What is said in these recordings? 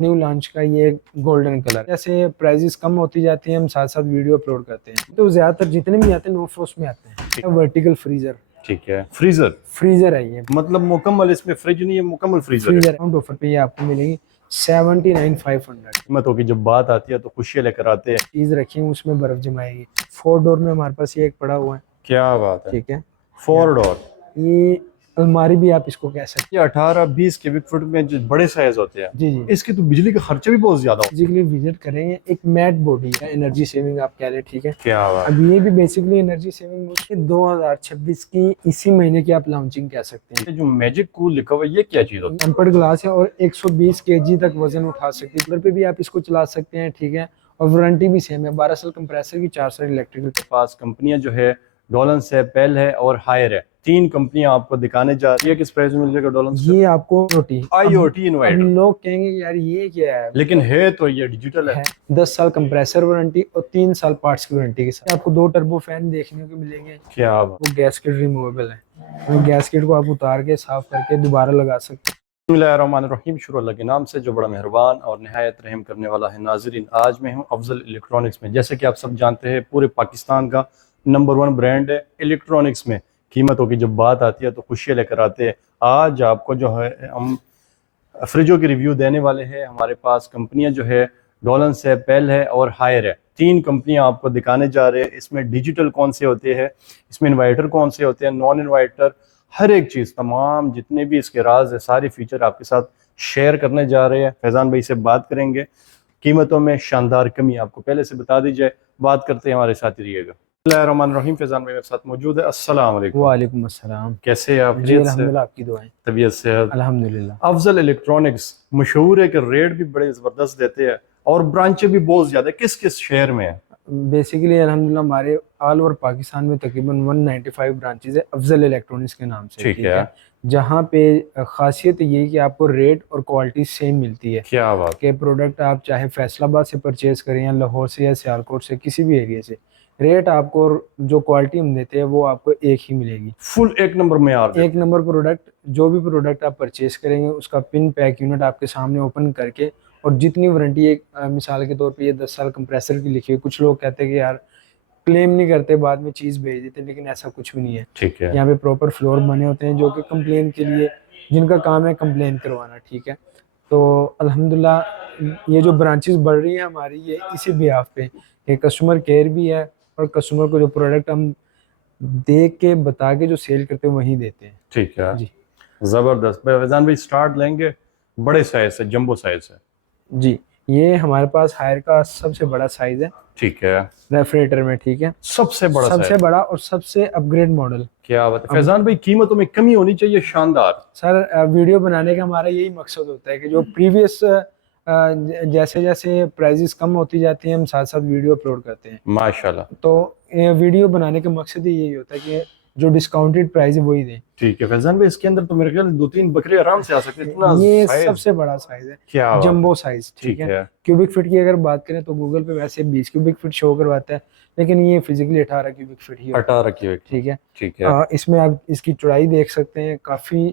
New launch का ये golden colour. जैसे प्राइजेस कम होती जाती हैं हम साथ साथ वीडियो अपलोड करते हैं, तो ज्यादातर जितने भी आते हैं नो फ्रोस्ट में आते हैं। वर्टिकल फ्रीजर, ठीक है। फ्रीजर फ्रीजर है ये, मतलब मुकम्मल, इसमें फ्रिज नहीं है, मुकम्मल फ्रीजर है। फ्रीजर ऑफर पे ये आपको मिलेगी 79,500। कीमतों की जब बात आती है तो खुशियां लेकर आते हैं। चीज रखी है उसमें बर्फ जमाएगी। 4 डोर में हमारे पास ये एक पड़ा हुआ है। क्या बात है। ठीक है, 4 डोर। ये अलमारी भी आप इसको कह सकते ये 18-20 क्यूबिक फुट में जो बड़े साइज होते हैं, हैं। जी जी, इसके तो बिजली का खर्चा भी बहुत ज्यादा होता बेसिकली विजिट करेंगे। एक मैट बॉडी है, एनर्जी सेविंग आप कह रहे हैं, ठीक है। है। क्या बात। अब ये भी बेसिकली एनर्जी सेविंग उसकी 2026 की इसी महीने की आप लॉन्चिंग कह सकते हैं। ये जो मैजिक कूल लिखा हुआ है ये क्या चीज होती है? टेम्पर्ड ग्लास है और 120 केजी तक वजन उठा सकती है। कूलर पे भी आप इसको चला सकते हैं, ठीक है। और वारंटी भी सेम है, 12 साल कंप्रेसर की, 4 साल इलेक्ट्रिकल। के पास कंपनियां जो है डोलन्स है, पेल है और हायर है, 3 कंपनियां आपको दिखाने जा रही है। किस प्राइस में मिल जाएगा डोलन्स? ये आपको IoT इन्वर्टर। लोग कहेंगे यार ये क्या है, लेकिन है तो ये डिजिटल है। 10 साल कंप्रेसर वारंटी और 3 साल पार्ट्स की वारंटी के साथ। आपको 2 टर्बो फैन देखने को मिलेंगे। क्या बात। वो गैस किट रिमूवेबल है, वो गैस किट को आप उतार के साफ करके दोबारा लगा सकते हैं। बिस्मिल्लाहिर्रहमानिर्रहीम, शुरू अल्लाह के नाम से जो बड़ा मेहरबान और निहायत रहम करने वाला है। नाजरीन, आज मैं हूं अफजल इलेक्ट्रॉनिक्स में। जैसे कि आप सब जानते हैं पूरे पाकिस्तान का नंबर 1 ब्रांड है इलेक्ट्रॉनिक्स में। कीमतों की जब बात आती है तो खुशियाँ लेकर आते हैं। आज आपको जो है हम फ्रिजों की रिव्यू देने वाले हैं। हमारे पास कंपनियां जो है डोलन्स है, पेल है और हायर है, 3 कंपनियां आपको दिखाने जा रहे हैं। इसमें डिजिटल कौन से होते हैं, इसमें इन्वर्टर कौन से होते हैं, नॉन इन्वर्टर, हर एक चीज़, तमाम जितने भी इसके राज है, सारे फीचर आपके साथ शेयर करने जा रहे हैं। फैज़ान भाई से बात करेंगे। कीमतों में शानदार कमी आपको पहले से बता दी जाए। बात करते हैं, हमारे साथ ही रहिएगा। बिस्मिल्लाहिर्रहमानिर्रहीम, फैज़ान भाई मेरे साथ मौजूद है। अस्सलाम वालेकुम। वालेकुम अस्सलाम। कैसे हैं आप? जी खैरियत से? अल्हम्दुलिल्लाह, आपकी दुआएं। तबीयत सेहत? अल्हम्दुलिल्लाह। अफजल इलेक्ट्रॉनिक्स मशहूर है कि रेट भी बड़े ज़बरदस्त देते हैं और ब्रांचें भी बहुत ज़्यादा। किस किस शहर में है? बेसिकली अल्हम्दुलिल्लाह हमारे ऑल ओवर पाकिस्तान में तकरीबन 195 ब्रांचेज है अफजल इलेक्ट्रॉनिक्स के नाम से, ठीक ठीक है। है। जहाँ पे खासियत ये है कि आपको रेट और क्वालिटी सेम मिलती है। क्या बात। कि प्रोडक्ट आप चाहे फैसलाबाद से परचेज करें या लाहौर से या सियालकोट से, किसी भी एरिया से, रेट आपको जो क्वालिटी हम देते हैं वो आपको एक ही मिलेगी। फुल एक नंबर में यार। एक नंबर प्रोडक्ट, जो भी प्रोडक्ट आप परचेज करेंगे उसका पिन पैक यूनिट आपके सामने ओपन करके, और जितनी वारंटी एक मिसाल के तौर पे ये 10 साल कंप्रेसर की लिखी है। कुछ लोग कहते हैं कि यार क्लेम नहीं करते, बाद में चीज़ भेज देते, लेकिन ऐसा कुछ भी नहीं है। ठीक है। यहाँ पे प्रॉपर फ्लोर बने होते हैं जो कि कंप्लेन के लिए, जिनका काम है कंप्लेन करवाना, ठीक है। तो अल्हम्दुलिल्लाह ये जो ब्रांचेस बढ़ रही हैं हमारी, ये इसी बिहाफ पे कि कस्टमर केयर भी है और कस्टमर को जो प्रोडक्ट हम देख के बता के जो सेल करते हैं वही देते हैं। ठीक है। जी जबरदस्त। फैजान भाई स्टार्ट लेंगे बड़े साइज से, जंबो साइज से। जी, ये हमारे पास हायर का सबसे बड़ा साइज है ठीक है। रेफ्रिजरेटर में, ठीक है। सबसे बड़ा सबसे साइज। बड़ा और सबसे अपग्रेड मॉडल। क्या बात है फैजान भाई, कीमतों में कमी होनी चाहिए शानदार। सर वीडियो बनाने का हमारा यही मकसद होता है कि जो प्रीवियस जैसे जैसे प्राइजेस कम होती जाती हैं हम साथ साथ वीडियो अपलोड करते हैं। माशाल्लाह। तो वीडियो बनाने का मकसद ही यही होता है कि जो डिस्काउंटेड प्राइस है वही दें। ठीक है फैजान भाई, इसके अंदर तो मेरे ख्याल 2-3 बकरे आराम से आ सकते हैं, इतना ये साइज। सबसे बड़ा साइज है, क्या बात जंबो है। साइज, ठीक ठीक है। है। क्यूबिक फीट की अगर बात करें तो गूगल पे वैसे 20 क्यूबिक फीट शो करवाता है, लेकिन ये फिजिकली 18 क्यूबिक फीट ही होता है। 18 की। ठीक है। ठीक है। इसमें आप इसकी चौड़ाई देख सकते हैं, काफी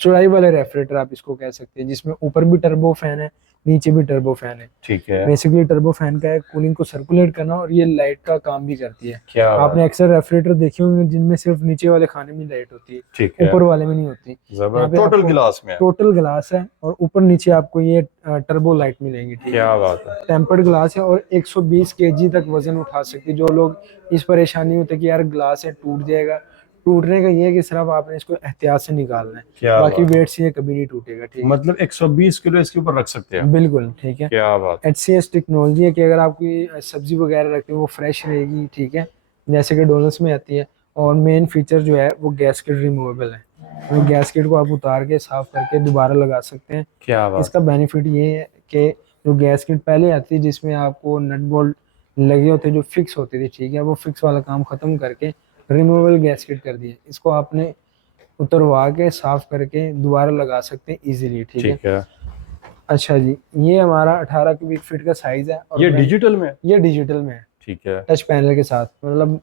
चौड़ाई वाले रेफ्रिजरेटर आप इसको कह सकते हैं, जिसमें ऊपर भी टर्बो फैन है, नीचे भी टर्बो फैन है। ठीक है। बेसिकली टर्बो फैन का है कूलिंग को सर्कुलेट करना, और ये लाइट का काम भी करती है। क्या आपने अक्सर रेफ्रिजरेटर देखे होंगे जिनमें सिर्फ नीचे वाले खाने में लाइट होती है, ठीक है। ऊपर वाले में नहीं होती। जबरदस्त। टोटल गिलास में है। टोटल ग्लास है और ऊपर नीचे आपको ये टर्बो लाइट मिलेंगी, ठीक है। क्या बात है। टेम्पर्ड ग्लास है और 120 केजी तक वजन उठा सकती है। जो लोग इस परेशानी होती है कि यार ग्लास है टूट जाएगा, टूटने का ये है कि सिर्फ आपने इसको एहतियात से निकालना है, बाकी वेट से ये कभी नहीं टूटेगा, ठीक है। मतलब 120 किलो इसके ऊपर रख सकते हैं। बिल्कुल, ठीक है। क्या बात। HCS टेक्नोलॉजी है कि अगर आप कोई सब्जी वगैरह रखते हो वो फ्रेश रहेगी, ठीक है, जैसे कि डोनट्स में आती है। और मेन फीचर जो है वो गैस किट रिमूवेबल है, तो गैस किट को आप उतार के साफ करके दोबारा लगा सकते हैं। क्या बात। इसका बेनिफिट ये है कि जो गैस किट पहले आती है जिसमें आपको नट बोल्ट लगे होते जो फिक्स होती थी, ठीक है, वो फिक्स वाला काम खत्म करके रिमूवेबल गैस किट कर दिए। इसको आपने उतरवा के साफ करके दोबारा लगा सकते हैं इजीली, ठीक है। अच्छा जी, ये हमारा 18 क्यूबिक फीट का साइज है और ये डिजिटल में? ये डिजिटल में है, ठीक है। टच पैनल के साथ। मतलब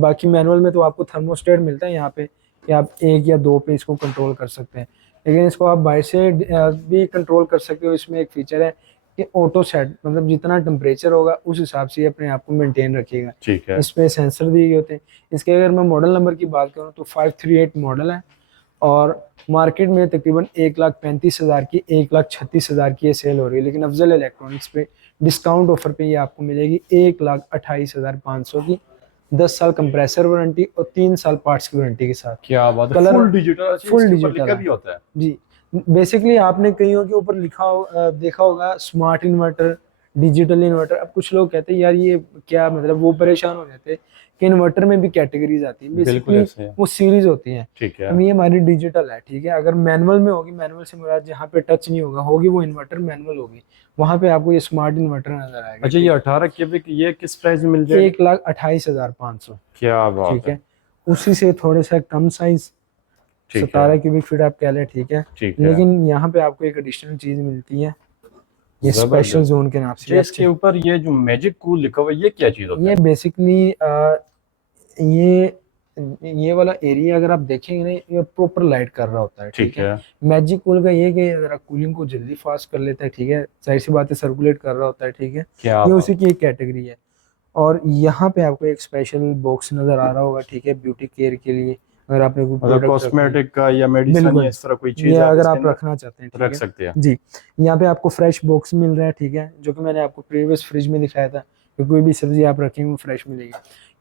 बाकी मैनुअल में तो आपको थर्मोस्टेट मिलता है यहाँ पे कि आप 1 या 2 पे इसको कंट्रोल कर सकते हैं, लेकिन इसको आप बाहर से भी कंट्रोल कर सकते हो। इसमें एक फीचर है कि ऑटो सेट, मतलब जितना टेम्परेचर होगा उस हिसाब से ये अपने आप को मेंटेन रखेगा। ठीक है। इसमें सेंसर दिए गए होते हैं। इसके अगर मैं मॉडल नंबर की बात करूँ तो 538 मॉडल है, और मार्केट में तकरीबन 1,35,000 की, 1,36,000 की ये सेल हो रही है। लेकिन अफजल इलेक्ट्रॉनिक्स पे डिस्काउंट ऑफर पे ये आपको मिलेगी 1,28,500 की, 10 साल कंप्रेसर वारंटी और 3 साल पार्ट्स की वारंटी के साथ। क्या बात है, कलर फुल डिजिटल। अच्छा, फुल इसके ऊपर डिजिटल लिखा है भी होता है? जी। बेसिकली आपने कईयों के ऊपर देखा होगा स्मार्ट इन्वर्टर, डिजिटल इन्वर्टर। अब कुछ लोग कहते हैं यार ये क्या मतलब, वो परेशान हो जाते हैं कि इन्वर्टर में भी कैटेगरीज आती है। बिल्कुल बेसिकली ऐसे है। वो सीरीज होती हैं। ठीक है। अब ये हमारी डिजिटल है, ठीक है। अगर मैनुअल में होगी, मैनुअल से मुराद जहाँ पे टच नहीं होगा, होगी वो इन्वर्टर मैनुअल होगी, वहां पे आपको ये स्मार्ट इन्वर्टर नजर आएगा। अच्छा, ये 18 केवी ये किस प्राइस में मिल जाएगा? 1,28,500। क्या बात ठीक है। है। उसी से थोड़े सा कम साइज, ठीक है। 17 क्यूबिक फीट आप कह लें, ठीक है। ठीक है। लेकिन यहाँ पे आपको एक एडिशनल चीज मिलती है, ये स्पेशल जबरदस्त। जोन के नाम अच्छा, से। इसके ऊपर ये जो मैजिक कूल लिखा हुआ है, ये क्या चीज होता ये है? बेसिकली ये ये वाला एरिया अगर आप देखेंगे ना, ये प्रॉपर लाइट कर रहा होता है, ठीक ठीक है। है। मैजिक कूल का ये कि जरा कूलिंग को जल्दी फास्ट कर लेता है, ठीक है। जाहिर सी बात है, सर्कुलेट कर रहा होता है, ठीक है। क्या ये बात। उसी की एक कैटेगरी है। और यहाँ पे आपको एक स्पेशल बॉक्स नजर आ रहा होगा, ठीक है, ब्यूटी केयर के लिए। अगर आपने कोई मतलब प्रोडक्ट रखना है, कॉस्मेटिक का या मेडिसिन या बिल्कुल, इस तरह कोई ये चीज आप अगर इसके आप अंदर रखना चाहते हैं, ठीक रख है सकते हैं? जी। यहाँ पे आपको फ्रेश बॉक्स मिल रहा है, ठीक है, जो कि मैंने आपको प्रीवियस फ्रिज में दिखाया था कि कोई भी सब्जी आप रखेंगे वो फ्रेश मिलेगी।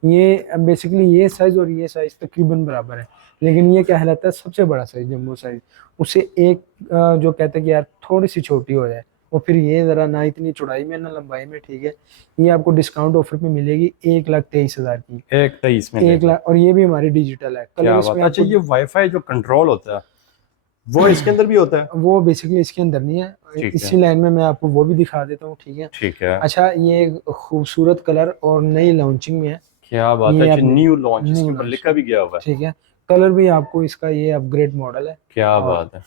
ये बेसिकली ये साइज और ये साइज तकरीबन बराबर है, लेकिन ये कहलाता है सबसे बड़ा साइज, जम्बो साइज। उससे एक जो कहते हैं कि यार थोड़ी सी छोटी हो जाए, और फिर ये जरा ना इतनी चौड़ाई में ना लंबाई में, ठीक है। ये आपको डिस्काउंट ऑफर पे मिलेगी 1,23,000 की। 1,23 में 1 लाख, और ये भी हमारी डिजिटल है। कलर क्या बात। इसमें अच्छा, आपको ये वाईफाई जो कंट्रोल होता है वो इसके अंदर भी होता है? वो बेसिकली इसके अंदर नहीं है। ठीक है। इसी लाइन में मैं आपको वो भी दिखा देता हूँ, ठीक है। ठीक है। अच्छा, ये खूबसूरत कलर और नई लॉन्चिंग में है। क्या बात है। ये आप अच्छा, न्यू लॉन्च न्यू इसके ऊपर लॉन्च, लिखा भी गया हुआ है? ठीक है। कलर भी आपको इसका ये अपग्रेड मॉडल है। क्या और बात है।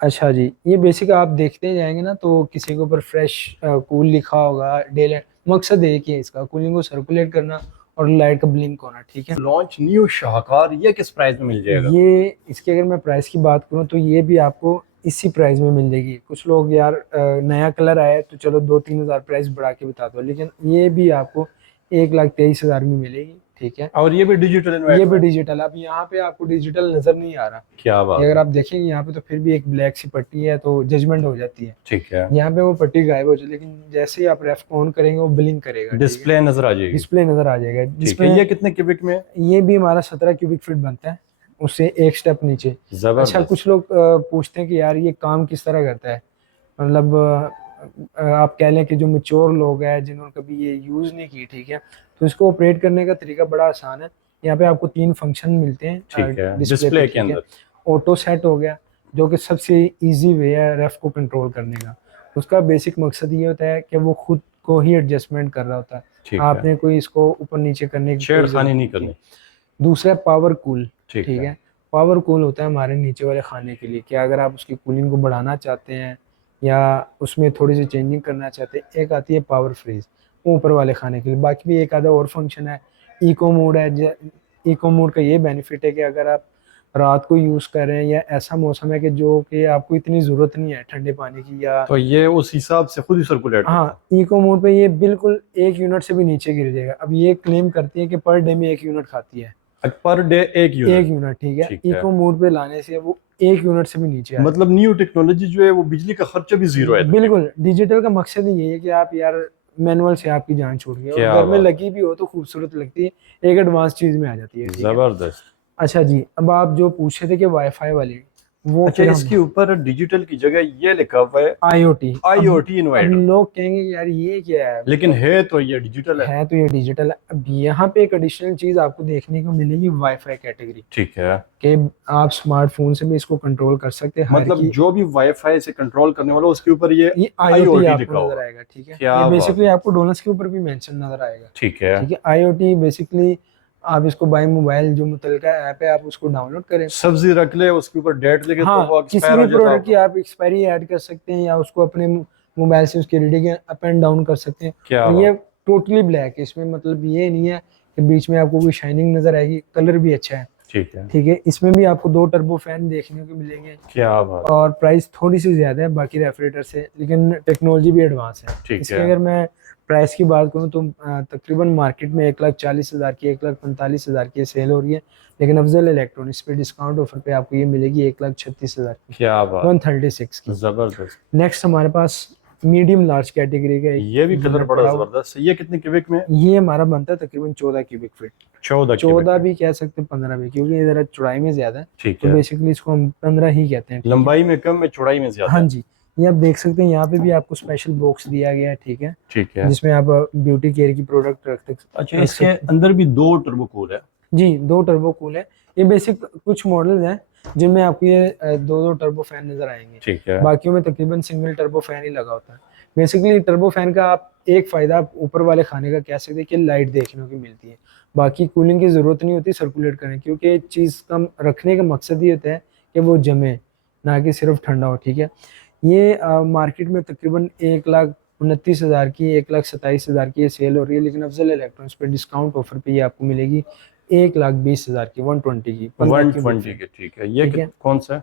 अच्छा जी, ये बेसिक आप देखते जाएंगे ना तो किसी के ऊपर फ्रेश कूल लिखा होगा, डे लाइट। मकसद एक ही है इसका, कूलिंग को सर्कुलेट करना और लाइट का ब्लिंक होना, ठीक है। लॉन्च न्यू शाहकार, ये किस प्राइस में मिल जाएगा? ये इसकी अगर मैं प्राइस की बात करूँ तो ये भी आपको इसी प्राइस में मिल जाएगी। कुछ लोग यार नया कलर आया है तो चलो 2-3 हज़ार प्राइस बढ़ा के बता दो, लेकिन ये भी आपको 1,23,000 में मिलेगी, ठीक है। और ये भी डिजिटल ये इन्वर्टर भी है? डिजिटल। अब यहाँ पे आपको डिजिटल नजर नहीं आ रहा। क्या ये बात अगर है। आप देखेंगे यहाँ पे तो फिर भी एक ब्लैक सी पट्टी है, तो जजमेंट हो जाती है। ठीक है। यहाँ पे वो पट्टी गायब हो जाती है, लेकिन जैसे ही आप रेफ को ऑन करेंगे वो ब्लिंक करेगा, ठीक है। डिस्प्ले नजर आ जाएगी? डिस्प्ले नजर आ जाएगा, ठीक है। जिसमें ये कितने क्यूबिक में है? ये भी हमारा 17 क्यूबिक फीट बनता है, उससे एक स्टेप नीचे। अच्छा, जबरदस्त। कुछ लोग पूछते हैं कि यार ये काम किस तरह करता है। मतलब आप कह लें कि जो मेच्योर लोग हैं जिन्होंने कभी ये यूज़ नहीं की, ठीक है, तो इसको ऑपरेट करने का तरीका बड़ा आसान है। यहाँ पे आपको 3 फंक्शन मिलते ठीक है। हैं डिस्प्ले पे, डिस्प्ले के ठीक है। अंदर? ऑटो सेट हो गया, जो कि सबसे इजी वे है रेफ को कंट्रोल करने का। उसका बेसिक मकसद ये होता है कि वो खुद को ही एडजस्टमेंट कर रहा होता है, ठीक है। आपने कोई इसको ऊपर नीचे करने की कोई छेड़खानी जरूरत नहीं नहीं करनी। है। दूसरा पावर कूल, ठीक ठीक है। है। पावर कूल होता है हमारे नीचे वाले खाने के लिए, कि अगर आप उसकी कूलिंग को बढ़ाना चाहते हैं या उसमें थोड़ी सी चेंजिंग करना चाहते हैं। एक आती है पावर फ्रीज, वो ऊपर वाले खाने के लिए। बाकी भी एक आधा और फंक्शन है, इको मोड है। इको मोड का ये बेनिफिट है कि अगर आप रात को यूज़ कर रहे हैं या ऐसा मौसम है कि जो कि आपको इतनी ज़रूरत नहीं है ठंडे पानी की, या तो ये उस हिसाब से खुद ही सर्कुलेट करता हाँ, इको मोड पे ये बिल्कुल 1 यूनिट से भी नीचे गिर जाएगा। अब ये क्लेम करती है कि पर डे में 1 यूनिट खाती है। है? Per day 1 unit? 1 यूनिट, ठीक है। ठीक है। इको मोड पे लाने से वो 1 यूनिट से भी नीचे आ मतलब न्यू टेक्नोलॉजी जो है वो बिजली का खर्चा भी जीरो है जाएगा। तकरीबन। बिल्कुल, डिजिटल का मकसद ही ये है कि आप यार मैनुअल से आपकी जान छूट गई, और क्या घर में बात लगी भी हो तो खूबसूरत लगती है, एक एडवांस चीज में आ जाती है, है। ठीक है। जबरदस्त। अच्छा जी, अब आप जो पूछे थे कि वाईफाई वाली, वो अच्छा, फिर हम इसके ऊपर डिजिटल की जगह ये लिखा हुआ है आईओटी। आईओटी अब इन्वर्टर, लोग कहेंगे कि यार ये क्या है, लेकिन मतलब है तो ये डिजिटल है। है तो ये डिजिटल है। अब यहाँ पे एक एडिशनल चीज आपको देखने को मिलेगी, वाईफाई कैटेगरी, ठीक है। कि आप स्मार्टफोन से भी इसको कंट्रोल कर सकते हैं हर मतलब की। जो भी वाईफाई से कंट्रोल करने वाला उसके ऊपर ये ये आईओटी आईओटी आपको लिखा नजर होगा? आएगा, ठीक है। ये क्या बात बेसिकली है। आपको डोनट्स के ऊपर भी मेंशन नजर आएगा, ठीक है। ठीक है। आईओटी बेसिकली आप इसको बाय मोबाइल जो मुतलका ऐप है आप उसको डाउनलोड करें। सब्जी रख ले, उसके ऊपर डेट लिखे तो हाँ, वो किसी एक्सपायर भी हो जाता प्रोडक्ट की होगा। आप एक्सपायरी ऐड कर सकते हैं, या उसको अपने मोबाइल से उसकी रीडिंग अप एंड डाउन कर सकते हैं। क्या और ये बात। टोटली ब्लैक है, इसमें मतलब ये नहीं है कि बीच में आपको कोई शाइनिंग नजर आएगी, कलर भी अच्छा है। ठीक है। ठीक है, इसमें भी आपको 2 टर्बो फैन देखने को मिलेंगे क्या बात। और प्राइस थोड़ी सी ज्यादा है बाकी रेफ्रिजरेटर से, लेकिन टेक्नोलॉजी भी एडवांस है। ठीक इसकी है। अगर मैं प्राइस की बात करूँ तो तकरीबन मार्केट में 1,40,000 की, 1,45,000 की सेल हो रही है, लेकिन अफजल इलेक्ट्रॉनिक्स पे डिस्काउंट ऑफर पे आपको ये मिलेगी 1,36,000 की, क्या बात। 136 की। जबरदस्त। नेक्स्ट हमारे पास मीडियम लार्ज कैटेगरी का एक ये भी कलर यूनिट बड़ा पड़ा हुआ। जबरदस्त है। ये कितने क्यूबिक में? ये हमारा बनता है तकरीबन 14 क्यूबिक फीट, 14 क्यूबिक 14 में। भी कह सकते हैं, 15 भी, क्योंकि ये जरा चौड़ाई में ज्यादा है, ठीक तो है। बेसिकली इसको हम 15 ही कहते हैं। ठीक है, लंबाई में कम में चौड़ाई में ज्यादा हाँ है। जी। ये आप देख सकते हैं, यहाँ पे भी आपको स्पेशल बॉक्स दिया गया है। ठीक है, ठीक है। जिसमें आप ब्यूटी केयर की प्रोडक्ट अच्छा, रख इसके सकते हैं। अंदर भी 2 टर्बो कूल है? जी, 2 टर्बो कूल है। ये बेसिक कुछ मॉडल्स हैं जिनमें आपको ये 2 टर्बो फैन नजर आएंगे, ठीक है। बाकियों में तकरीबन सिंगल टर्बो फैन ही लगा होता है। बेसिकली टर्बो फैन का आप एक फायदा आप ऊपर वाले खाने का कह सकते हैं कि लाइट देखने को मिलती है, बाकी कूलिंग की जरूरत नहीं होती सर्कुलेट करने, क्योंकि चीज का रखने का मकसद ही होता है कि वो जमे, ना कि सिर्फ ठंडा हो। ठीक है, ये मार्केट में तकरीबन 1,29,000 की, 1,27,000 की ये सेल हो रही है, लेकिन अफजल इलेक्ट्रॉनिक्स पे डिस्काउंट ऑफर पे ये आपको मिलेगी 1,20,000 की, 120 की, 15 की 120 के। ठीक है। ये ठीक है। कौन सा है?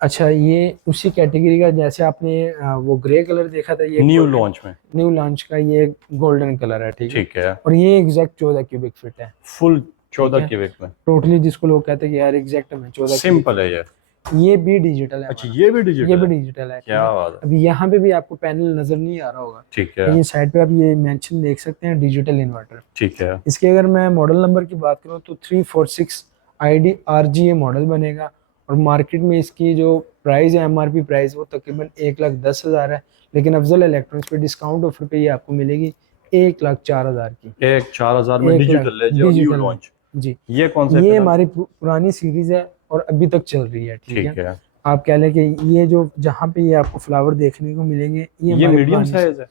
अच्छा, ये उसी कैटेगरी का, जैसे आपने वो ग्रे कलर देखा था, ये न्यू लॉन्च में। न्यू लॉन्च का ये गोल्डन कलर है। ठीक है, ठीक है। और ये एग्जैक्ट 14 क्यूबिक फीट है। फुल ठीक 14 है, क्यूबिक में। टोटली जिसको लोग कहते हैं कि यार एग्जैक्ट में 14 क्यूबिक सिंपल है ये। ये भी डिजिटल है अच्छा, हमारा। ये भी ये डिजिटल भी है? डिजिटल है। ठीक क्या है, बात है। अभी यहाँ पे भी आपको पैनल नजर नहीं आ रहा होगा, ठीक है। लेकिन साइड पे आप ये मेंशन देख सकते हैं, डिजिटल इन्वर्टर। ठीक है। इसके अगर मैं मॉडल नंबर की बात करूँ तो 346 IDRG ये मॉडल बनेगा, और मार्केट में इसकी जो प्राइस है, MRP प्राइस, वो तकरीबन 1,10,000 है, लेकिन अफजल इलेक्ट्रॉनिक्स पे डिस्काउंट ऑफर पे ये आपको मिलेगी 1,04,000 की। 4,000 में 1,00,000 डिजिटल है जो न्यू डिजिटल में। लॉन्च। जी, ये कौन सा ये पैनल? हमारी पुरानी सीरीज है और अभी तक चल रही है। ठीक है, ठीक है। आप कह लें कि ये जो जहाँ पे ये आपको फ्लावर देखने को मिलेंगे, ये ये हमारी मीडियम पुरानी, साइज है?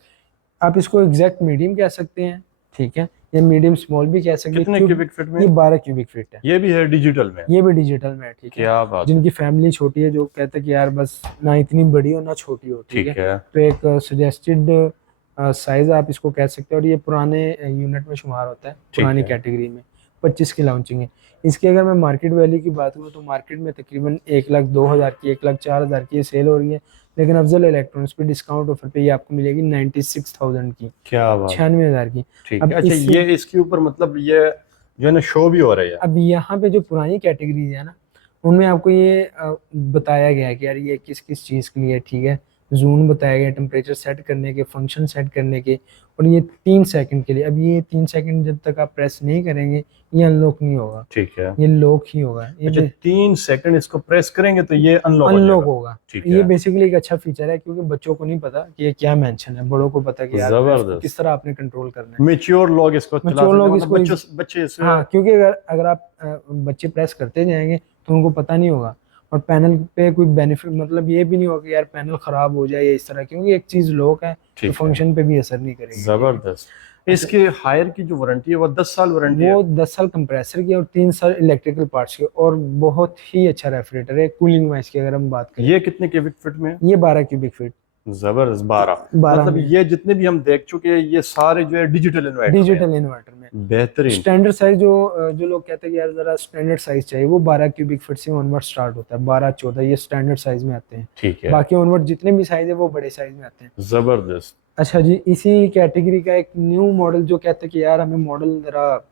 आप इसको एग्जैक्ट मीडियम कह सकते हैं। ठीक है, या मीडियम स्मॉल भी कह सकते हैं, कितने क्योंकि क्यूबिक फीट में? ये 12 क्यूबिक फीट है। ये भी है डिजिटल में? ये भी डिजिटल में है। ठीक है, क्या बात है। जिनकी फैमिली छोटी है, जो कहते हैं कि यार बस ना इतनी बड़ी हो ना छोटी हो। ठीक ठीक है, है। तो एक सजेस्टेड साइज आप इसको कह सकते हैं, और ये पुराने यूनिट में शुमार होता है, पुरानी है। कैटेगरी में। 25 की लॉन्चिंग है। इसकी अगर मैं मार्केट वैल्यू की बात करूँ तो मार्केट में तकरीबन 1,02,000 की, 1,04,000 की ये सेल हो रही है, लेकिन अफजल इलेक्ट्रॉनिक्स पे डिस्काउंट ऑफर पे ये आपको मिलेगी 96,000 की, क्या बात। 96,000 की। ठीक अब है। अच्छा, ये इसके ऊपर मतलब ये जो है ना शो भी हो रहा है? अब यहाँ पे जो पुरानी कैटेगरीज है ना, उनमें आपको ये बताया गया है कि यार ये किस किस चीज़ के लिए। ठीक है, जोन बताया गया, टेम्परेचर सेट करने के, फंक्शन सेट करने के, और ये 3 सेकंड के लिए। अब ये 3 सेकंड जब तक आप प्रेस नहीं करेंगे ये अनलॉक नहीं होगा, ठीक है। ये लॉक ही होगा। अच्छा, 3 सेकंड इसको प्रेस करेंगे तो ये अनलॉक हो अनलॉक जाएगा? होगा। ठीक ये है। बेसिकली एक अच्छा फीचर है, क्योंकि बच्चों को नहीं पता कि ये क्या मेंशन है, बड़ों को पता कि यार इसको जबरदस्त। किस तरह आपने कंट्रोल करना है। मेच्योर लोग इसको चला मैच्योर सकते लोग हैं, मतलब इसको बच्चे से। हाँ, क्योंकि अगर अगर आप बच्चे प्रेस करते जाएंगे तो उनको पता नहीं होगा, और पैनल पे कोई बेनिफिट, मतलब ये भी नहीं होगा कि यार पैनल खराब हो जाए या इस तरह, क्योंकि एक चीज लॉक है तो ठीक है। फंक्शन पे भी असर नहीं करेगी। ठीक है? जबरदस्त। इसके हायर की जो वारंटी है वो 10 साल वारंटी है? वो 10 साल कंप्रेसर की और 3 साल इलेक्ट्रिकल पार्ट्स की, और बहुत ही अच्छा रेफ्रिजरेटर है। कूलिंग वाइज की अगर हम बात करें, ये कितने क्यूबिक फीट में है? ये 12 क्यूबिक फीट। जबरदस्त। 12 मतलब में ये जितने भी हम देख चुके हैं ये सारे जो है डिजिटल इन्वर्टर में डिजिटल इन्वर्टर में है। बेहतरीन। स्टैंडर्ड साइज जो लोग कहते हैं कि यार जरा स्टैंडर्ड साइज चाहिए, वो 12 क्यूबिक फीट से ऑनवर्ड स्टार्ट होता है, 12-14 ये स्टैंडर्ड साइज में आते हैं। ठीक है। बाकी ऑनवर्ड जितने भी साइज है वो बड़े साइज में आते हैं। जबरदस्त। अच्छा जी, इसी कैटेगरी का एक न्यू मॉडल जो कहते हैं कि यार हमें मॉडल जरा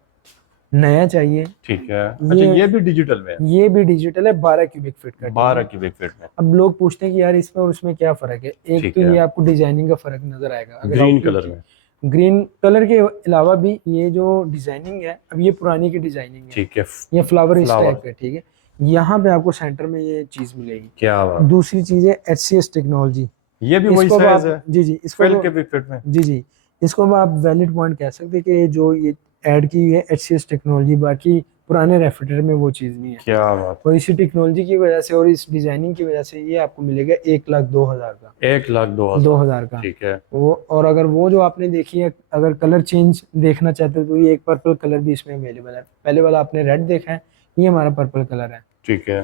नया चाहिए, ठीक है। अच्छा, ये भी डिजिटल में है? ये भी डिजिटल है, 12 क्यूबिक फीट का। 12 क्यूबिक फीट में। अब लोग पूछते हैं कि यार इसमें और उसमें क्या फर्क है। एक ठीक तो है। ये आपको डिजाइनिंग का फर्क नजर आएगा, अगर ग्रीन outlook कलर में? ग्रीन कलर के अलावा भी ये जो डिजाइनिंग है, अब ये पुरानी की डिजाइनिंग है, ठीक है। ये फ्लावर इस फ्लावर। टाइप का। ठीक है, यहाँ पे आपको सेंटर में ये चीज मिलेगी। क्या बात। दूसरी चीज है HCS टेक्नोलॉजी। ये भी वही इसको साइज आप है? जी इसको 12 क्यूबिक फीट में? जी इसको अब आप वैलिड पॉइंट कह सकते हैं कि जो ये ऐड की हुई है HCS टेक्नोलॉजी, बाकी पुराने रेफ्रिजरेटर में वो चीज़ नहीं है। क्या बात। और इसी टेक्नोलॉजी की वजह से और इस डिजाइनिंग की वजह से ये आपको मिलेगा 1,02,000 का। 1,02,000 का। ठीक है। वो, और अगर वो जो आपने देखी है, अगर कलर चेंज देखना चाहते हो तो ये एक पर्पल कलर भी इसमें अवेलेबल है। पहले वाला आपने रेड देखा है, ये हमारा पर्पल कलर है। ठीक है।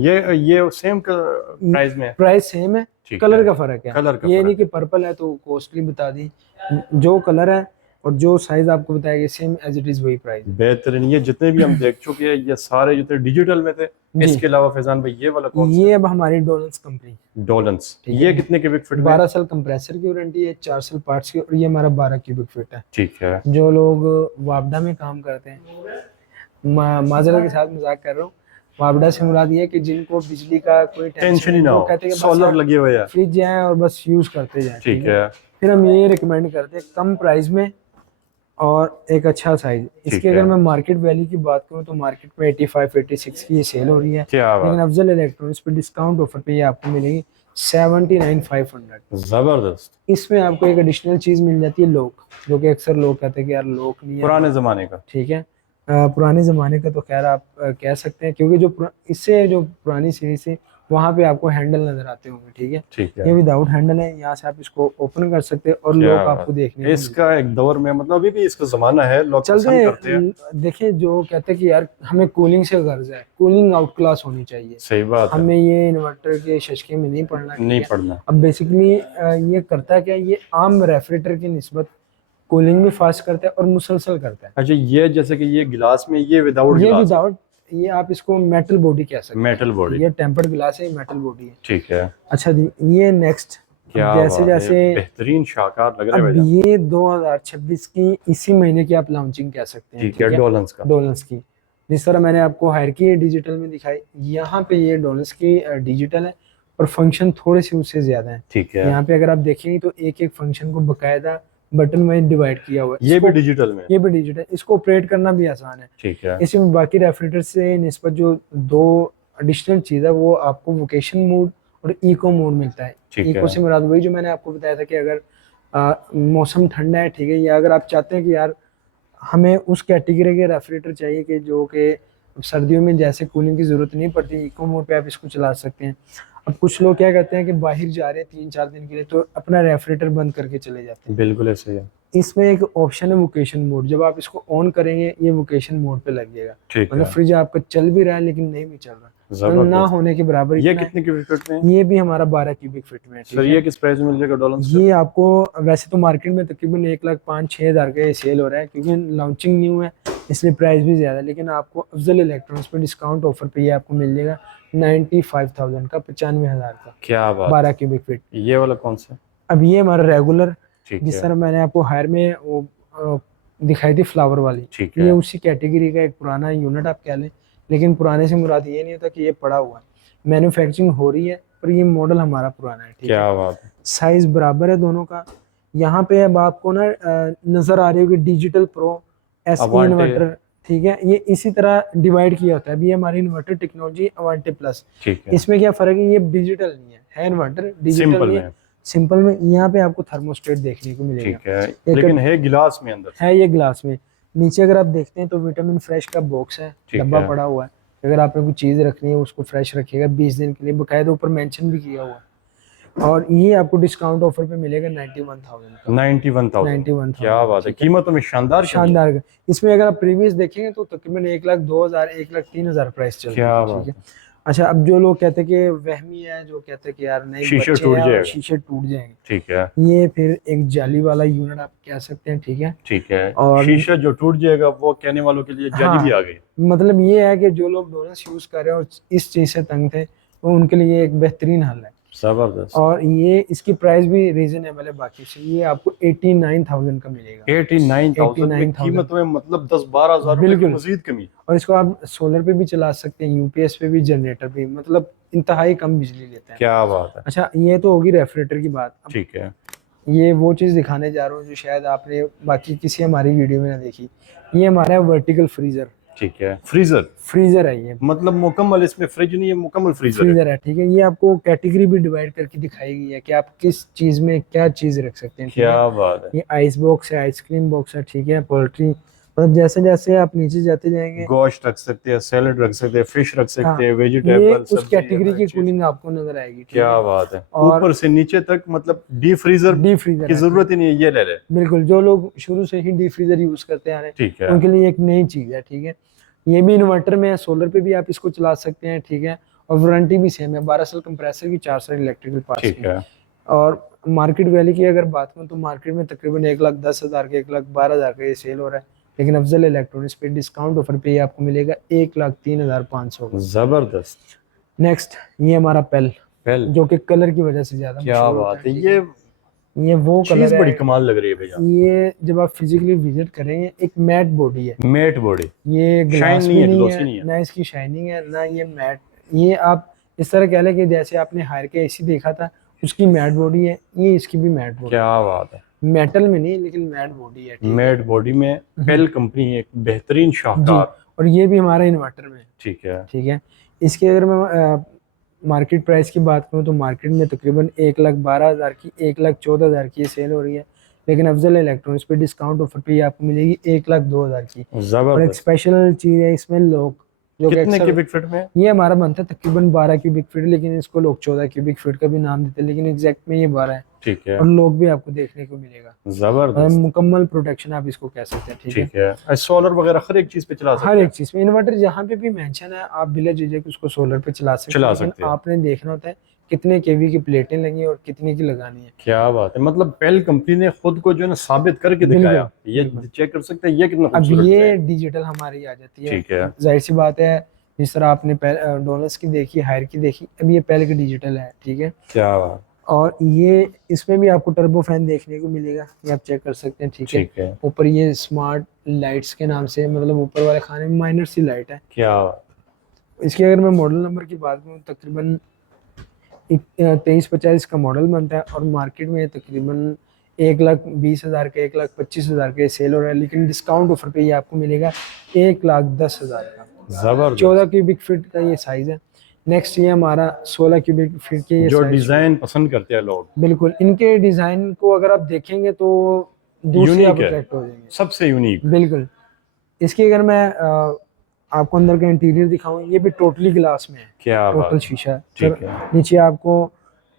ये सेम प्राइस में है? प्राइस सेम है, ठीक कलर है। का फर्क है। कलर का ये फर्क नहीं कि पर्पल है तो कॉस्टली बता दी, जो कलर है और जो साइज आपको बताया गया सेम एज इट इज वही प्राइस है। बेहतरीन। ये जितने भी हम देख चुके हैं ये सारे जो थे डिजिटल में थे। जी। इसके अलावा फैजान भाई ये वाला कौन सा ये अब हमारी डोलन्स कंपनी, है? डोलेंस। ठीक ये है। कितने क्यूबिक फीट में? 12 साल कंप्रेसर की वारंटी है, 4 साल पार्ट्स की, और ये हमारा 12 क्यूबिक फीट है। ठीक है। जो लोग वापडा में काम करते हैं, माजरा के साथ मजाक कर रहा हूँ, वापडा से मुराद ये है कि जिनको बिजली का कोई टेंशन ही ना वो हो, कहते हैं कि बस सोलर यार लगे हुए हैं। फ्रिज जाए और बस यूज करते जाए, ठीक है। फिर हम ये रिकमेंड करते हैं कम प्राइस में और एक अच्छा साइज। इसकी है। अगर मैं मार्केट वैल्यू की बात करूं तो मार्केट में 85 86 की ये सेल हो रही है, क्या लेकिन बात, अफजल इलेक्ट्रॉनिक्स पे डिस्काउंट ऑफर पे ये आपको मिलेगी 79,500। जबरदस्त। इसमें आपको एक एडिशनल चीज मिल जाती है लॉक, जो कि अक्सर लोग कहते हैं कि यार लॉक नहीं है पुराने जमाने का। ठीक है। पुराने ज़माने का तो खैर आप कह सकते हैं, क्योंकि जो इससे जो पुरानी सीरीज है वहाँ पे आपको हैंडल नजर आते होंगे, ठीक है। ठीक ये है। विदाउट हैंडल है, यहाँ से आप इसको ओपन कर सकते हैं और क्या लॉक बात। आपको देखने को इसका एक दौर में मतलब अभी भी इसका जमाना है, लोग चलते पसंद करते हैं। देखिए जो कहते हैं कि यार हमें कूलिंग से गर्ज है, कूलिंग आउट क्लास होनी चाहिए, सही बात है। हमें ये इन्वर्टर के शशके में नहीं पड़ना, ठीक नहीं है? पढ़ना। अब बेसिकली ये करता क्या, ये आम रेफ्रिजरेटर की निस्बत कूलिंग भी फास्ट करता है और मुसलसल करता है। अच्छा, ये जैसे कि ये गिलास में, ये विदाउट ये गिलास है। विदाउट, ये आप इसको मेटल बॉडी कह सकते हैं, मेटल बॉडी। ये टेम्पर्ड ग्लास है, मेटल बॉडी है। ठीक है। अच्छा जी, ये नेक्स्ट क्या जैसे बात है, जैसे बेहतरीन शानदार लग रहे अब हैं भाईजान। ये 2026 की इसी महीने की आप लॉन्चिंग कह सकते हैं, ठीक है। डोलेंस का। डोलन्स की। जिस तरह मैंने आपको हायर की डिजिटल में दिखाई, यहाँ पे ये डोलन्स की डिजिटल है और फंक्शन थोड़े से उससे ज्यादा है। ठीक है। यहाँ पे अगर आप देखेंगे तो एक एक फंक्शन को बकायदा बटन में डिवाइड किया हुआ है। ये भी डिजिटल में? ये भी डिजिटल, इसको ऑपरेट करना भी आसान है। ठीक है। इसमें बाकी रेफ्रिजरेटर से निस्बत जो दो एडिशनल चीज़ है वो आपको वोकेशन मोड और इको मोड मिलता है। ठीक इको है। से मुराद वही जो मैंने आपको बताया था कि अगर मौसम ठंडा है, ठीक है, या अगर आप चाहते हैं कि यार हमें उस कैटेगरी के रेफ्रिजरेटर चाहिए कि जो कि सर्दियों में जैसे कूलिंग की ज़रूरत नहीं पड़ती, इको मोड पे आप इसको चला सकते हैं। अब कुछ लोग क्या करते हैं कि बाहर जा रहे हैं 3 4 दिन के लिए तो अपना रेफ्रिजरेटर बंद करके चले जाते हैं। बिल्कुल ऐसे ही है। इसमें एक ऑप्शन है वोकेशन मोड, जब आप इसको ऑन करेंगे ये वोकेशन मोड पे लग जाएगा, ठीक मतलब है। फ्रिज आपका चल भी रहा है लेकिन नहीं भी चल रहा, मतलब ना जबरदस्त। होने के बराबर ये इतना है। कितने क्यूबिक फीट में है? ये भी हमारा 12 क्यूबिक फीट में है, ठीक सर है। ये किस प्राइस में मिल जाएगा डोलेंस का? ये आपको वैसे तो मार्केट में तकरीबन 1,05,000 6,000 का सेल हो रहा है, क्योंकि लॉन्चिंग न्यू है इसलिए प्राइस भी ज़्यादा है, लेकिन आपको अफजल इलेक्ट्रॉनिक्स पे डिस्काउंट ऑफर पे ये आपको मिल जाएगा 95,000 का, 95,000 का, क्या बात। 12 क्यूबिक फीट। ये वाला कौन सा? अब ये हमारा रेगुलर, ठीक जिस है। तरह मैंने आपको हायर में वो दिखाई थी फ्लावर वाली, ठीक ये है। उसी कैटेगरी का एक पुराना यूनिट आप कह लें, लेकिन पुराने से मुराद ये नहीं होता कि ये पड़ा हुआ है, मैन्युफैक्चरिंग हो रही है पर ये मॉडल हमारा पुराना है, ठीक है। क्या बात है। साइज बराबर है दोनों का। यहाँ पे अब आपको ना नजर आ रही होगी डिजिटल प्रो एस अवांटे। इन्वर्टर, ठीक है, ये इसी तरह डिवाइड किया होता है। अभी ये हमारी इन्वर्टर टेक्नोलॉजी अवांटे प्लस, ठीक है। इसमें क्या फर्क है, ये डिजिटल नहीं है इन्वर्टर, डिजिटल सिंपल नहीं में। है, सिंपल में। यहाँ पे आपको थर्मोस्टेट देखने को मिलेगा, ठीक है, एक लेकिन है गिलास में अंदर। है ये ग्लास में। नीचे अगर आप देखते हैं तो विटामिन फ्रेश का बॉक्स है, ठीक डब्बा है। पड़ा हुआ है, अगर आपने कोई चीज़ रखनी है उसको फ्रेश रखिएगा 20 दिन के लिए, बकायदा ऊपर मेंशन भी किया हुआ है। और ये आपको डिस्काउंट ऑफर पे मिलेगा 91,000 का, 91,000। 91,000। क्या बात है, कीमतों में शानदार कमी है। शानदार का। इसमें अगर आप प्रीवियस देखेंगे तो तकरीबन 1,02,000 1,03,000 प्राइस चल रही क्या है, बात ठीक है। अच्छा, अब जो लोग कहते हैं कि वहमी है, जो कहते हैं कि यार नहीं शीशे बच्चे टूट हैं और जाएगा। शीशे टूट जाएंगे, ठीक है। ये फिर एक जाली वाला यूनिट आप कह सकते हैं, ठीक है। ठीक है। और शीशा जो टूट जाएगा वो कहने वालों के लिए जाली भी हाँ, आ गई। मतलब ये है कि जो लोग डोनस यूज कर रहे हैं और इस चीज से तंग थे, तो उनके लिए एक बेहतरीन हल है। जबरदस्त। और ये इसकी प्राइस भी रीजनेबल है बाकी से, ये आपको 89,000 का मिलेगा। 89,000 में 89,000 कीमत में मतलब 10-12,000 रुपए की बिल्कुल। मजीद कमी। और इसको आप सोलर पे भी चला सकते हैं, यूपीएस पे भी, जनरेटर पे, मतलब इंतहाई कम बिजली लेता है। क्या बात है। अच्छा, ये तो होगी रेफ्रिजरेटर की बात। अब ठीक है। ये वो चीज़ दिखाने जा रहा हूँ जो शायद आपने बाकी किसी हमारी वीडियो में ना देखी। ये हमारा है वर्टिकल फ्रीजर। ठीक है। फ्रीजर। फ्रीजर है ये, मतलब मुकम्मल, इसमें फ्रिज नहीं है, मुकम्मल फ्रीजर है। फ्रीजर है, ठीक है। ये आपको कैटेगरी भी डिवाइड करके दिखाई गई है कि आप किस चीज में क्या चीज रख सकते हैं, ठीक है। क्या बात है। ये आइस बॉक्स है, आइसक्रीम बॉक्स है, ठीक है, पोल्ट्री, मतलब जैसे जैसे आप नीचे जाते जाएंगे, गोश्त रख सकते हैं, सैलेड रख सकते हैं, फिश रख सकते हाँ, हैं, ये वेजिटेबल, उस कैटेगरी की कूलिंग आपको नजर आएगी, ठीक क्या है। बात है। और ऊपर से नीचे तक मतलब डीप फ्रीजर डीप फ्रीजर की जरूरत ही नहीं है, ये ले ले। बिल्कुल, जो लोग शुरू से ही डीप फ्रीजर यूज करते आ रहे हैं ठीक है। उनके लिए एक नई चीज है, ठीक है। ये भी इन्वर्टर में है, सोलर पे भी आप इसको चला सकते हैं, ठीक है। और वारंटी भी सेम है, 12 साल कंप्रेसर की, 4 साल इलेक्ट्रिकल पार्ट्स ठीक की। है। और मार्केट वैल्यू की अगर बात करूँ तो मार्केट में तकरीबन 1,10,000 के 1,12,000 का ये सेल हो रहा है, लेकिन अफजल इलेक्ट्रॉनिक्स पे डिस्काउंट ऑफर पे ये आपको मिलेगा 1,03,500 का। जबरदस्त। नेक्स्ट ये हमारा पेल, वेल, जो कि कलर की वजह से ज्यादा क्या मशहूर होता बात है, है, ठीक है। ये वो चीज कलर बड़ी है, कमाल लग रही है भैया। ये जब आप फिजिकली विजिट करेंगे एक मैट बॉडी है, मेट बॉडी, ये शाइन ग्लास नहीं भी है, नहीं ग्लॉसी है नहीं है। ना इसकी शाइनिंग है ना ये मैट। ये आप इस तरह कह लें कि जैसे आपने हायर के एसी देखा था उसकी मैट बॉडी है, ये इसकी भी मैट बॉडी क्या है, बात है, मेटल में नहीं लेकिन मैट बॉडी है, ठीक है। मेट बॉडी में पेल कंपनी एक बेहतरीन जी, शाहकार। और ये भी हमारा इन्वर्टर में है, ठीक है, ठीक है। इसकी अगर मैं मार्केट प्राइस की बात करूँ तो मार्केट में तकरीबन 1,12,000 की 1,14,000 की ये सेल हो रही है, लेकिन अफजल इलेक्ट्रॉनिक्स पे डिस्काउंट ऑफर पे ये आपको मिलेगी 1,02,000 की। और एक जबरदस्त। स्पेशल चीज़ है इसमें लॉक, जो कि कितने अक्सर क्यूबिक फीट में? ये हमारा बनता है तकरीबन 12 क्यूबिक फीट, लेकिन इसको लोग 14 क्यूबिक फीट का भी नाम देते हैं, लेकिन एग्जैक्ट में ये 12 है। ठीक है, और लॉक भी आपको देखने को मिलेगा, जबरदस्त। मुकम्मल प्रोटेक्शन आप इसको कह सकते हैं, ठीक है। ठीक है, सोलर वगैरह हर एक चीज पे चला हर सकते एक हैं। चीज में इन्वर्टर जहाँ पे भी मेंशन है आप बिना झिझक उसको सोलर पे चला सकते चला हैं, लेकिन सकते हैं। आपने देखना होता है कितने केवी की प्लेटें लगी हैं और कितने की लगानी है। क्या बात है, मतलब पेल कंपनी ने खुद को जो है ना साबित करके दिखाया। बिल्कुल ये बिल्कुल। चेक कर सकते हैं, ये कितना अब खूबसूरत ये डिजाइन। डिजिटल हमारी आ जाती है, ठीक है, जाहिर सी बात है, जिस तरह आपने डोनल्स की देखी, हायर की देखी, अब ये पहले की डिजिटल है, ठीक है। क्या बात। और ये इसमें भी आपको टर्बो फैन देखने को मिलेगा, ये आप चेक कर सकते हैं, ठीक है। ठीक है, ऊपर ये स्मार्ट लाइट्स के नाम से, मतलब ऊपर वाले खाने में माइनर सी लाइट है। क्या बात। इसकी अगर मैं मॉडल नंबर की बात करूँ तकरीबन 2350 का मॉडल बनता है, और मार्केट में तकरीबन 1,20,000 के 1,25,000 के सेल हो रहा है, लेकिन डिस्काउंट ऑफर पे ये आपको मिलेगा 1,10,000 का। जबरदस्त। 14 क्यूबिक फीट का ये साइज है। नेक्स्ट ये हमारा 16 क्यूबिक फीट के ये जो साइज, डिजाइन पसंद करते हैं लोग, बिल्कुल इनके डिजाइन को अगर आप देखेंगे तो दूर से आप यूनिक है, अट्रैक्ट हो जाएंगे, सबसे यूनिक। बिल्कुल। इसकी अगर मैं आपको अंदर का इंटीरियर दिखाऊं, ये भी टोटली ग्लास में है, क्या टोटल बात। शीशा है। ठीक है, नीचे आपको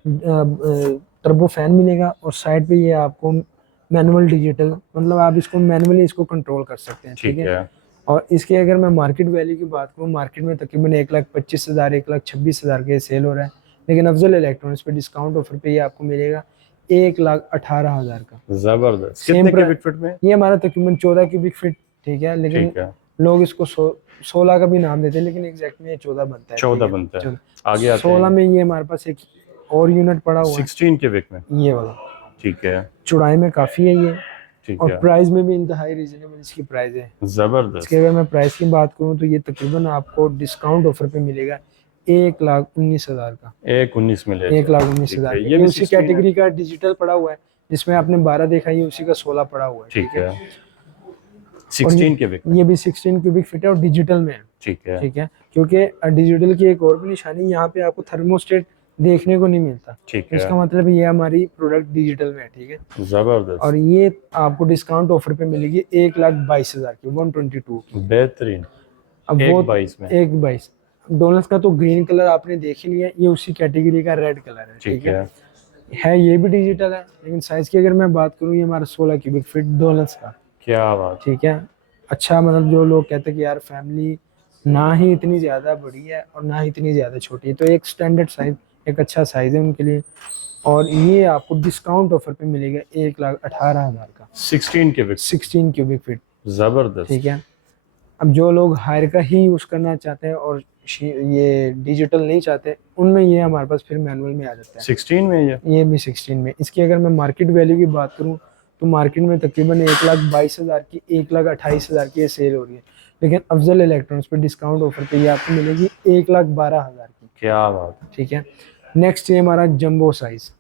टर्बो फैन मिलेगा, और साइड पे ये आपको मैनुअल डिजिटल, मतलब आप इसको मैनुअली इसको कंट्रोल कर सकते हैं, ठीक ठीक है। है। और इसके अगर मैं मार्केट वैल्यू की बात करूँ, मार्केट में तकरीबन 1,25,000 1,26,000 के सेल हो रहा है, लेकिन अफजल इलेक्ट्रॉनिक्स पे डिस्काउंट ऑफर पे ये आपको मिलेगा 1,18,000 का। जबरदस्त। सेम कितने क्यूबिक फीट में? ये हमारा तकरीबन 14 क्यूबिक फीट, ठीक है, लेकिन ठीक है, लोग इसको 16 का भी नाम देते हैं, लेकिन एग्जैक्ट में ये 14 बनता है, 14 ठीक है? बनता है। 14। आगे आते 16 हैं में ये हमारे पास एक और यूनिट पड़ा हुआ है, 16 क्यूबिक में। ये वाला। ठीक है, चौड़ाई में काफ़ी है ये, ठीक और है, प्राइस में भी इंतहाई रीजनेबल इसकी प्राइस है। जबरदस्त। इसके अगर मैं प्राइस की बात करूँ तो ये तकरीबन आपको डिस्काउंट ऑफर पे मिलेगा 1,19,000 का। 1,19 में ले जाए। 1,19,000 ठीक का। है, ये ये भी उसी 16 है। कैटेगरी का डिजिटल पड़ा हुआ है, जिसमें आपने 12 देखा, ये उसी का 16 पड़ा हुआ है, ठीक है, और 16 क्यूबिक में। ये भी 16 क्यूबिक फीट है और डिजिटल में है, ठीक है, ठीक है। क्योंकि डिजिटल की एक और भी निशानी, यहाँ पे आपको थर्मोस्टेट देखने को नहीं मिलता, ठीक है, इसका मतलब ये हमारी प्रोडक्ट डिजिटल में है, ठीक है। जबरदस्त, और ये आपको डिस्काउंट ऑफर पे मिलेगी 1,22,000 की, 122 की। बेहतरीन। अब वो 1,22 में। 1,22 डोनल्स का तो ग्रीन कलर आपने देख ही लिया, ये उसी कैटेगरी का रेड कलर है, ठीक ठीक है। है, ये भी डिजिटल है, लेकिन साइज की अगर मैं बात करूँ, ये हमारा 16 क्यूबिक फीट डोनल्स का, क्या बात। ठीक है। अच्छा, मतलब जो लोग कहते हैं कि यार फैमिली ना ही इतनी ज़्यादा बड़ी है और ना ही इतनी ज़्यादा छोटी है, तो एक स्टैंडर्ड साइज, एक अच्छा साइज है उनके लिए। और ये आपको डिस्काउंट ऑफर पे मिलेगा 1,18,000 का, 16 क्यूबिक, 16 क्यूबिक फीट, जबरदस्त। ठीक है। अब जो लोग हायर का ही यूज़ करना चाहते हैं और ये डिजिटल नहीं चाहते, उनमें ये हमारे पास फिर मैनुअल में आ जाता है। 16 में ये भी 16 में। इसकी अगर मैं मार्केट वैल्यू की बात करूँ तो मार्केट में तकरीबन 1,22,000 की 1,28,000 की ये सेल हो रही है, लेकिन अफजल इलेक्ट्रॉनिक्स पे डिस्काउंट ऑफर पे ये आपको मिलेगी 1,12,000 की, क्या बात। ठीक है। नेक्स्ट ये हमारा जंबो साइज,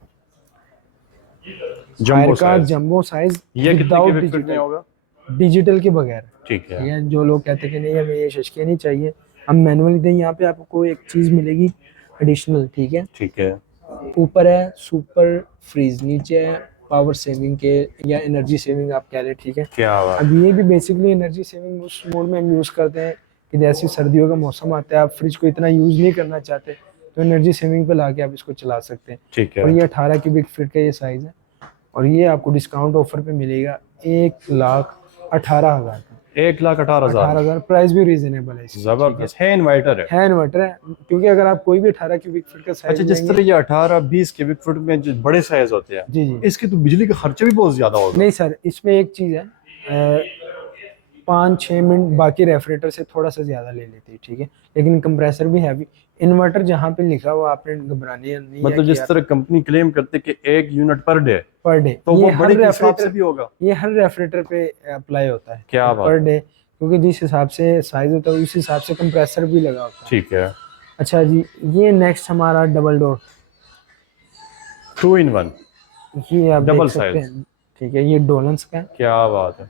जंबो का साइज। जंबो साइज ये कितने विदाउट क्यूबिक फीट में डिजिटल, होगा? डिजिटल के बगैर, ठीक ठीक है, है। जो लोग कहते हैं कि नहीं हमें ये शशकिया नहीं चाहिए, हम मैनुअली दें, यहाँ पे आपको एक चीज़ मिलेगी एडिशनल, ठीक है। ठीक है, ऊपर है सुपर फ्रीज, नीचे है पावर सेविंग के या एनर्जी सेविंग आप कह रहे, ठीक है। क्या बात। अब ये भी बेसिकली एनर्जी सेविंग उस मोड में हम यूज़ करते हैं कि जैसे सर्दियों का मौसम आता है, आप फ्रिज को इतना यूज़ नहीं करना चाहते, तो एनर्जी सेविंग पे लाके आप इसको चला सकते हैं। ठीक और है, ये 18 क्यूबिक फीट का ये साइज़ है, और ये आपको डिस्काउंट ऑफर पे मिलेगा 1,18,000 का। 1,18,000। 18,000, प्राइस भी रीजनेबल है इसकी। जबरदस्त है, इन्वर्टर है। इन्वर्टर है, क्योंकि अगर आप कोई भी 18 क्यूबिक फीट का साइज अच्छा, जिस लेंगे। तरह ये 18-20 क्यूबिक फुट में जो बड़े साइज होते हैं, जी जी। इसके तो बिजली का खर्चा भी बहुत ज्यादा होगा। नहीं सर, इसमें एक चीज़ है, 5-6 मिनट बाकी रेफ्रिजरेटर से थोड़ा सा ज़्यादा ले लेती है, ठीक है, लेकिन कंप्रेसर भी हैवी। इन्वर्टर जहाँ पे लिखा हुआ आपने घबराने नहीं है मतलब कि जिस यार तरह कंपनी क्लेम करते कि 1 unit per day, per day, तो ये वो हर बड़े के हिसाब से रेफ्रिजरेटर, भी होगा। ये हर रेफ्रिजरेटर पे अप्लाई होता है क्या बात पर है। डे, क्योंकि जिस हिसाब से साइज होता है उस हिसाब से कंप्रेसर भी लगा होता है। ठीक है। अच्छा जी, ये नेक्स्ट हमारा डबल डोर, 2 in 1 ये आप डबल देख सकते साइज। हैं, ठीक है, ये डोलन्स का है। क्या बात है,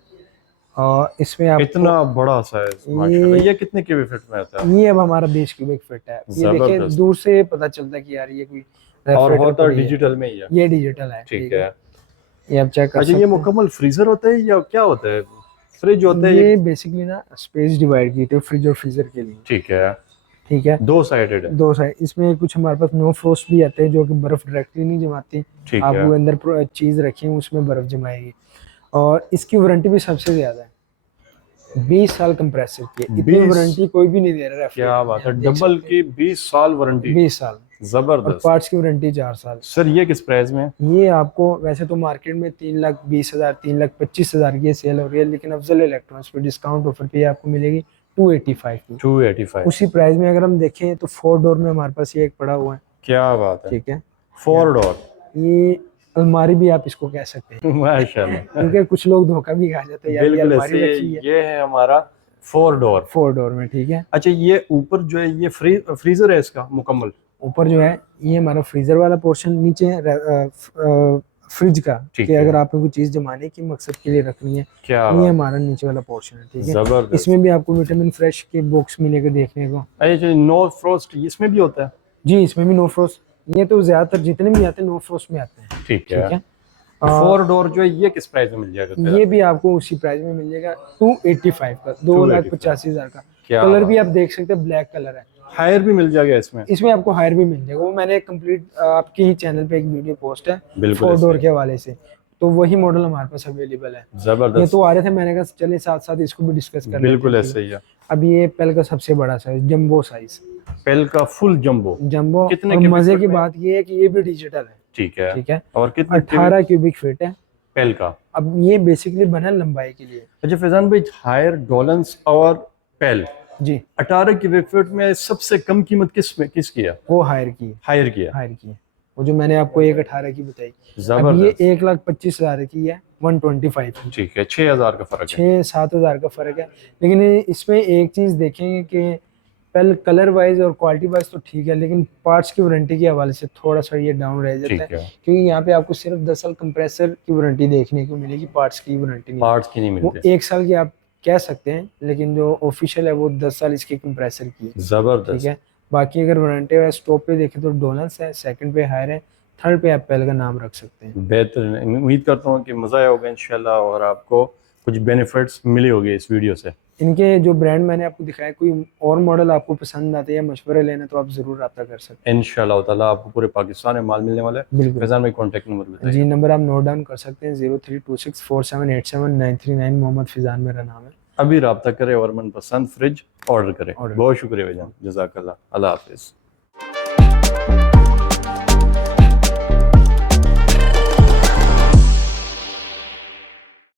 और इसमें आपको इतना बड़ा साइज माशाल्लाह। ये कितने क्यूबिक फीट में आता है? ये अब हमारा 20 क्यूबिक फीट है। ये देखिए जबरदस्त। दूर से पता चलता है कि यार ये कोई और रेफ्रिजरेटर होता पड़ी है। डिजिटल में ही है। ये डिजिटल है, ठीक ठीक है। है, ये आप चेक कर अच्छा, सकते ये हैं। मुकम्मल फ्रीजर होता है या क्या होता है? फ्रिज होता है ये बेसिकली ना स्पेस डिवाइड की थी फ्रिज और फ्रीजर के लिए, ठीक है। ठीक है। 2 साइडेड है। दो साइड, इसमें कुछ हमारे पास नो फ्रोस्ट भी आते हैं जो कि बर्फ डायरेक्टली नहीं जमाती, ठीक आप है। वो अंदर चीज रखें उसमें बर्फ जमाएगी। और इसकी वारंटी भी सबसे ज्यादा है, 20 साल कंप्रेसर की है। इतनी 20? वारंटी कोई भी नहीं दे रहा क्या रेफ्रिजरेटर बात में, है, आप देख डबल सकते की 20 साल वारंटी। हैं, 20 साल। और जबरदस्त। पार्ट्स की वारंटी 4 साल। सर ये किस प्राइस में है? ये आपको वैसे तो मार्केट में 3,20,000 3,25,000 की सेल हो रही है, लेकिन अफजल इलेक्ट्रॉनिक्स पे डिस्काउंट ऑफर पे आपको मिलेगी 285 की। 285। उसी प्राइस में अगर हम देखें तो 4 डोर में हमारे पास ये एक पड़ा हुआ है, क्या बात है, ठीक है। 4 डोर। ये अलमारी भी आप इसको कह सकते हैं, माशाल्लाह। क्योंकि कुछ लोग धोखा भी खा जाते हैं यार ये बिल्कुल अलमारी ऐसे। रखी है। ये है हमारा 4 डोर। 4 डोर में, ठीक है। अच्छा, ये ऊपर जो है ये फ्रीजर है इसका मुकम्मल? ऊपर जो है ये हमारा फ्रीजर वाला पोर्शन, नीचे है फ्रिज का, ठीक कि है। अगर आपने कोई चीज जमाने की मकसद के लिए रखनी है, क्या ये बात। हमारा नीचे वाला पोर्शन है, ठीक है। जबरदस्त। इसमें भी आपको विटामिन फ्रेश के बॉक्स मिलेगा देखने को। अच्छा, नो फ्रोस्ट इसमें भी होता है? जी, इसमें भी नो फ्रोस्ट, ये तो ज्यादातर जितने भी आते हैं नो फ्रोस्ट में आते हैं, ठीक है। ठीक है। 4 डोर जो है ये किस प्राइस में मिल जाएगा? ये भी आपको उसी प्राइस में मिल जाएगा 285 का, 2,85,000 का। क्या कलर बात। भी आप देख सकते हैं, ब्लैक कलर है। हायर भी मिल जाएगा इसमें? इसमें आपको हायर भी मिल जाएगा, वो मैंने कंप्लीट आपके ही चैनल पे एक वीडियो पोस्ट है बिल्कुल 4 डोर ऐसे। के हवाले से, तो वही मॉडल हमारे पास अवेलेबल है। ये जबरदस्त। तो आ रहे थे, मैंने कहा चले साथ साथ इसको भी डिस्कस कर लेते बिल्कुल हैं। ऐसे ही है। अब ये पेल का सबसे बड़ा साइज, जंबो साइज, पेल का फुल जंबो। जंबो। कितने और क्यूबिक मजे फीट की में? बात ये है कि ये भी डिजिटल है, ठीक है। ठीक है। और कितने 18 क्यूबिक फीट है पेल का? अब ये बेसिकली बना लंबाई के लिए। अच्छा फैजान भाई, हायर डोलेंस और पेल जी, 18 क्यूबिक फीट में सबसे कम कीमत किसकी है? वो हायर की है, हायर की है। हायर की है, वो जो मैंने आपको 1,18 की बताई। अब जबरदस्त। ये 1,25,000 की है, 125 की। ठीक है, 6,000 का फर्क है। 6-7 हज़ार का फर्क है। लेकिन इसमें एक चीज देखेंगे कि पहले कलर वाइज और क्वालिटी वाइज तो ठीक है, लेकिन पार्ट्स की वारंटी के हवाले से थोड़ा सा ये डाउन रह जाता ठीक है, है। क्योंकि यहाँ पे आपको सिर्फ 10 साल कंप्रेसर की वारंटी देखने को मिलेगी, पार्ट्स की वारंटी नहीं। पार्ट्स की नहीं वो मिलते। 1 साल की आप कह सकते हैं, लेकिन जो ऑफिशियल है वो 10 साल इसके कंप्रेसर की है, ठीक जबरदस्त। है। बाकी अगर वारंटी वाइज टॉप पे देखें तो डोलन्स है, सेकंड पे हायर है, थर्ड पे आप पहले का नाम रख सकते हैं। बेहतर। उम्मीद करता हूँ कि मज़ा आया होगा इंशाल्लाह, और आपको कुछ बेनिफिट्स मिले होंगे इस वीडियो से। इनके जो ब्रांड मैंने आपको दिखाया, कोई और मॉडल आपको पसंद आते हैं या मशवरे लेना, तो आप जरूर रब्ता कर सकते हैं। इंशाल्लाह ताला आपको पूरे पाकिस्तान में माल मिलने वाला है। बिल्कुल। फैजान भाई कॉन्टैक्ट नंबर बताइए। जी, नंबर आप नोट डाउन कर सकते हैं, 03264787 मोहम्मद फिजान मेरा नाम है। अभी रब्ता करें और मनपसंद फ्रिज ऑर्डर करें। ऑर्डर। बहुत शुक्रिया भाईजान, जज़ाकल्लाह। अल्लाह हाफिज़।